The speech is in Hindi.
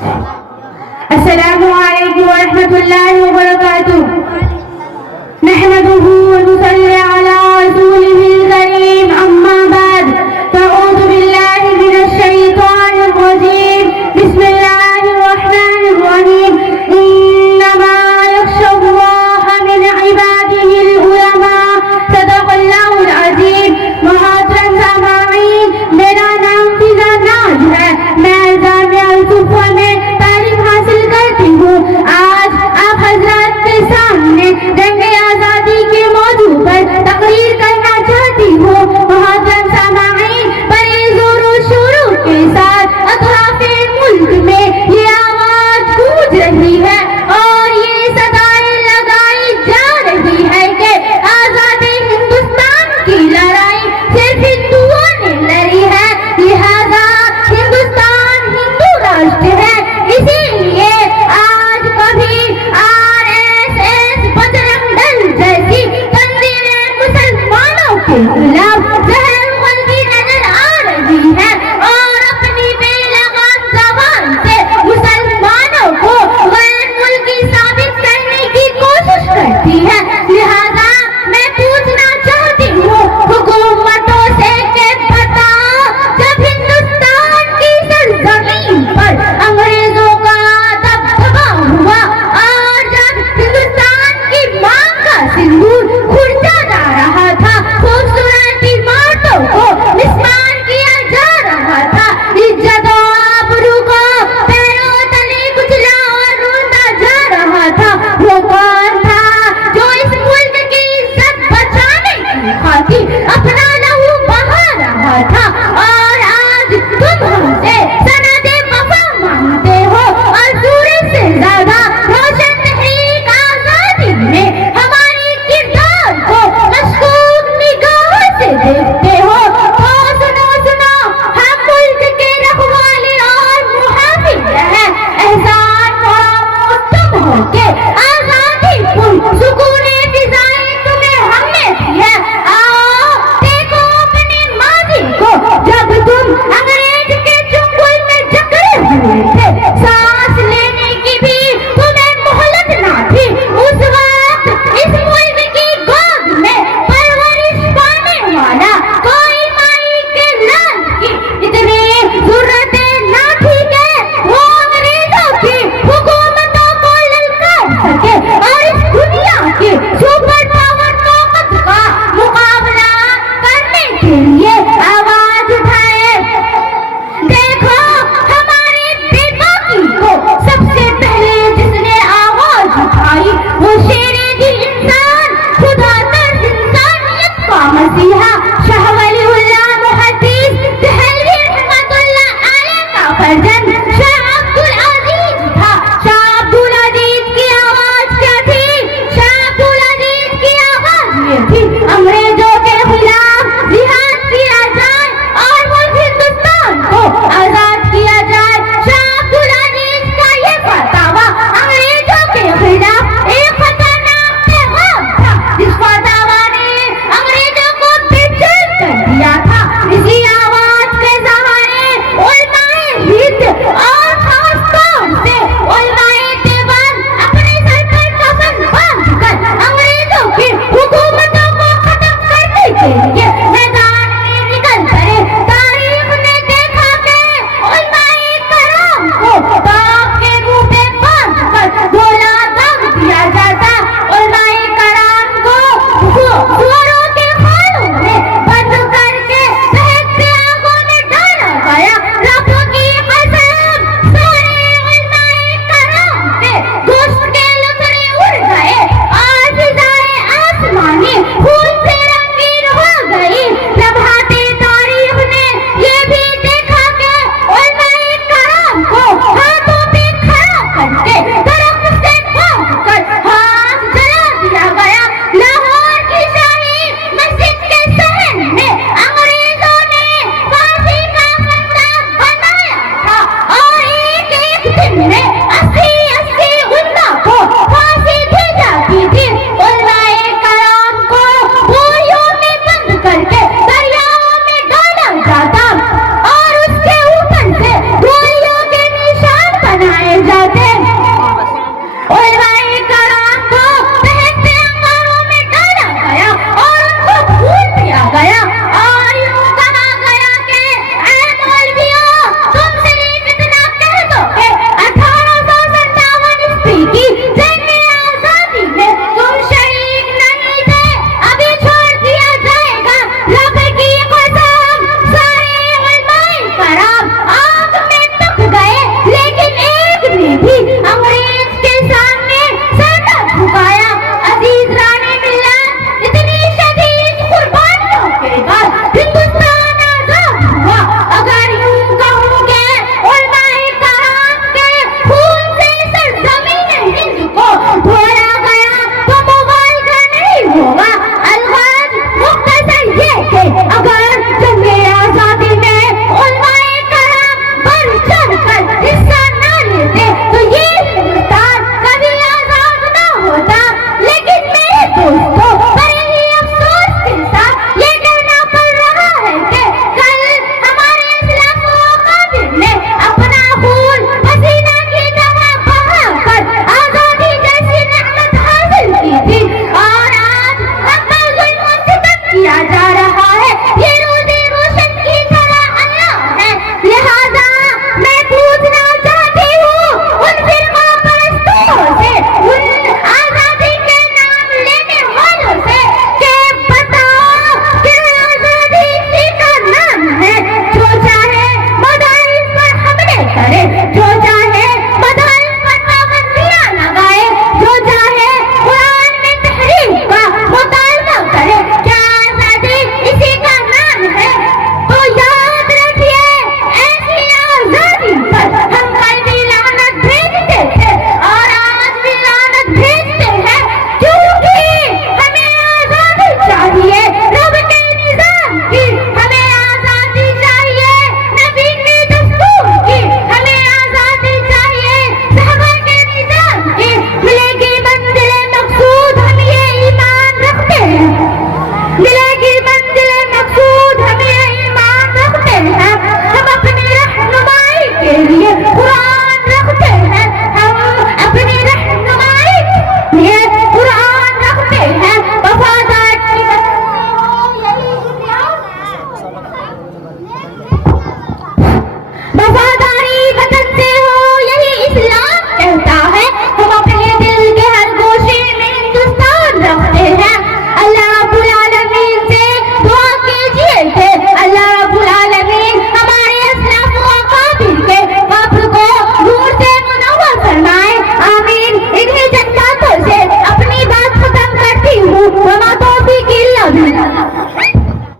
अस्सलामु अलैकुम व रहमतुल्लाहि व बरकातुहू। नहमदुहू व नुसल्ली अला रसूलिहिल करीम, अम्मा बाद। अऊज़ु बिल्लाहि मिनश शैतानिर रजीम। बिस्मिल्लाहिर रहमानिर रहीम। इन्नमा यख्शल्लाह मिन इबादिहिल उलमा। सदक़ल्लाहुल अज़ीम। मुहतरम सामाईन, मेरा नाम फिज़ा नाज है। मैं जामिया अल-सुफ़ा में तालीम हासिल करती हूँ। आज आप हज़रात के सामने जंगे आज़ादी के मौजू पर तकरीर करना चाहती हूँ। मुहतरम सामाईन, बड़े ज़ोरों शोरों के साथ अतराफ़े मुल्क में ये आवाज़ गूंज रही है और ये सदाएं लगाई जा रही है कि आज़ादी हिंदुस्तान की लड़ाई सिर्फ हिंदुओं ने लड़ी है, लिहाजा हिंदुस्तान हिंदू राष्ट्र है। इसीलिए आज कभी आरएसएस, बजरंग दल जैसी तंजीमें मुसलमानों के खिलाफ जहर उगलती नजर आ रही है और अपनी बेलगाम ज़बान से मुसलमानों को गैर मुल्की साबित करने की कोशिश करती है। लिहाजा मैं पूछना चाहती हूँ हुकूमतों से कि बताओ, जब हिंदुस्तान की सरजमीन पर अंग्रेजों का दबदबा हुआ और जब हिंदुस्तान की मां का सिंदूर खुरचा जा रहा था, खूबसूरत इमारतों को मिस्मार किया जा रहा था, इज्जत और आबरू को पैरों तले कुचला और रोंदा जा रहा था, वो कौन था जो इस मुल्क की इज्जत बचाने की खातिर अपना लहू बहा रहा था? और आज तुम हमसे सनदे वफा मांगते हो और सूरज से ज्यादा रोशन तहरीक आजादी में हमारी किरदार को मशकूक निगाहों से देखते हो। तो सुनो सुनो, हम मुल्क के रखवाले और मुहाफिज हैं। एहसान तुम हो के आजादी सुकूने फिजाएं तुम्हें हमने दी है। आओ देखो अपने माजी को, जब तुम अंग्रेज के चुंगल में जकड़े हुए थे, सांस लेने की भी तुम्हें मोहलत ना थी। उस वक्त इस मुल्क की गोद में परवरिश पाने वाला कोई माई के लाल की इतनी जरूरतें ना थी कि वो अंग्रेजों की हुकूमतों को ललकार सके और इस दुनिया की सुपर पावर ताकत का मुकाबला करने के लिए आवाज उठाए। देखो हमारे बेबाकी को सबसे पहले जिसने आवाज उठाई वो शेरे दिल इंसान, खुदा तर्ज इंसानियत का मसीहा, शाह वलीउल्लाह मुहद्दिस दहलवी रहमतुल्लाह अलैह का फर्जंद